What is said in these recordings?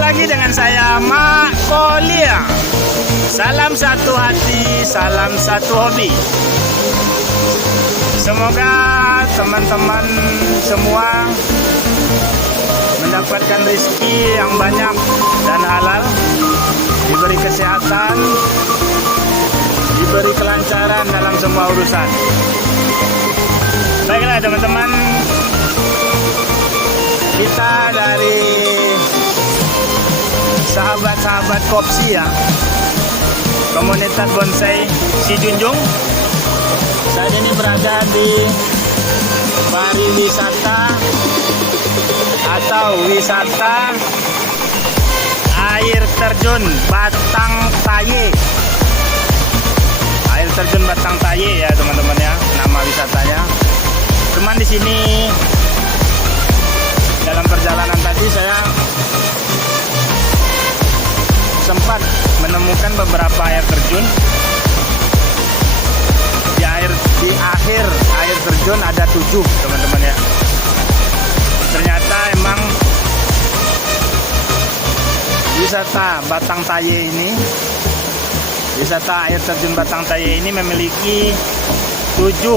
lagi dengan saya Mak Kolia. Salam satu hati, salam satu hobi. Semoga teman-teman semua mendapatkan rezeki yang banyak dan halal, diberi kesehatan, diberi kelancaran dalam semua urusan. Baiklah teman-teman, kita dari sahabat-sahabat Kopsi ya, komunitas bonsai Sijunjung. Saat ini berada di pariwisata atau wisata air terjun Batang Taye. Air terjun Batang Taye ya teman-teman ya, nama wisatanya. Cuman di sini dalam perjalanan tadi saya sempat menemukan beberapa air terjun. Di akhir air terjun ada 7 teman-teman ya. Ternyata emang wisata Batang Taye ini, wisata air terjun Batang Taye ini memiliki 7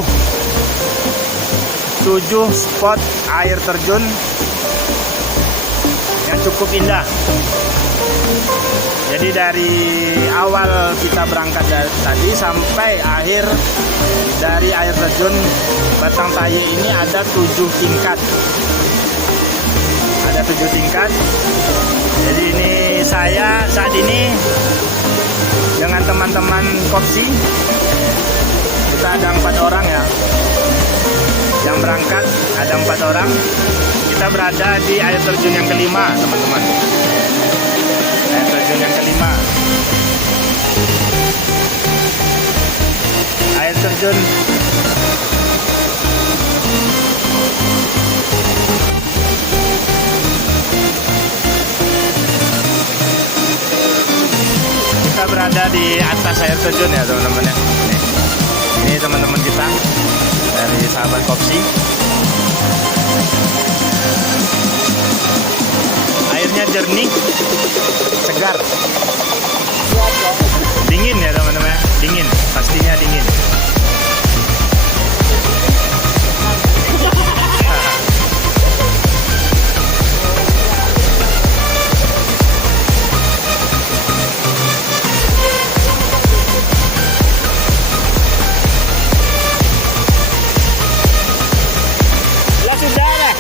spot air terjun yang cukup indah. Jadi dari awal kita berangkat tadi sampai akhir dari air terjun Batang Taye ini ada 7 tingkat. Ada 7 tingkat. Jadi ini saya saat ini dengan teman-teman Kopsi. Kita ada 4 orang ya. Yang berangkat ada 4 orang. Kita berada di air terjun yang kelima, teman-teman. Air terjun yang kelima. Air terjun kita berada di atas air terjun ya teman-teman ya. Ini teman-teman kita dari sahabat Kopsi. Airnya jernih, segar, dingin ya teman-teman, dingin, pastinya dingin. Lah sudah lah.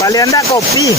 Kalian enggak kopi?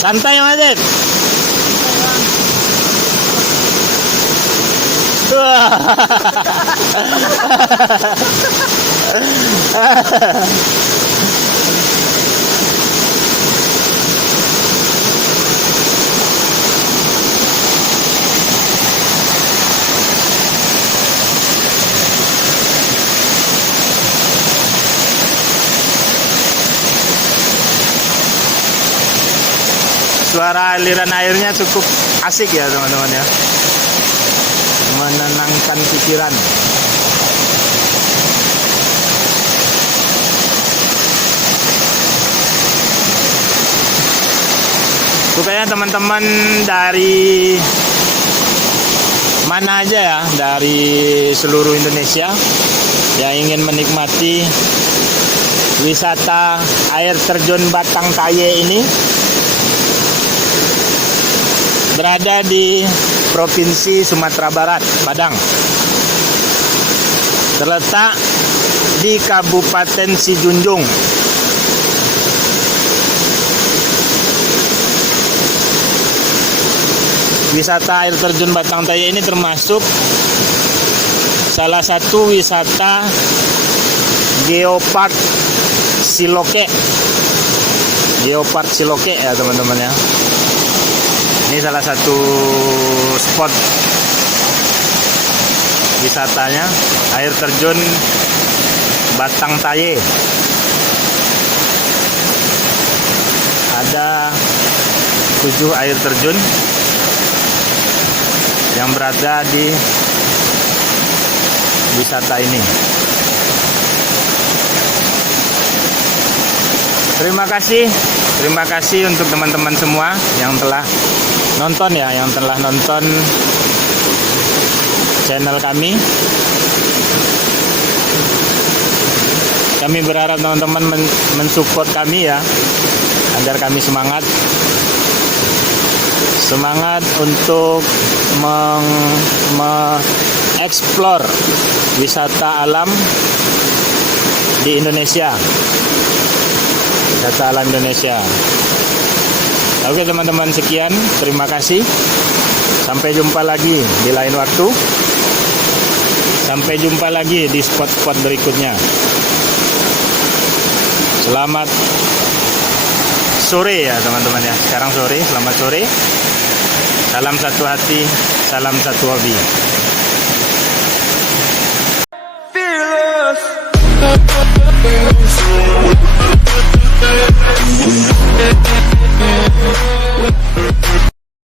Santai Mas Ed. Wah. Suara aliran airnya cukup asik ya teman-teman ya, menenangkan pikiran. Pokoknya teman-teman dari mana aja ya, dari seluruh Indonesia yang ingin menikmati wisata air terjun Batang Taye ini, berada di Provinsi Sumatera Barat, Padang. Terletak di Kabupaten Sijunjung. Wisata air terjun Batang Taye ini termasuk salah satu wisata Geopark Siloke. Geopark Siloke ya teman-teman ya. Ini salah satu spot wisatanya, air terjun Batang Taye. Ada 7 air terjun yang berada di wisata ini. Terima kasih untuk teman-teman semua yang telah nonton ya, yang telah nonton channel kami. Kami berharap teman-teman mensupport kami ya, agar kami semangat untuk mengeksplor wisata alam di Indonesia. Wisata alam Indonesia. Oke teman-teman, sekian. Terima kasih. Sampai jumpa lagi di lain waktu. Sampai jumpa lagi di spot-spot berikutnya. Selamat sore ya teman-teman ya. Sekarang sore. Selamat sore. Salam satu hati, salam satu hobi.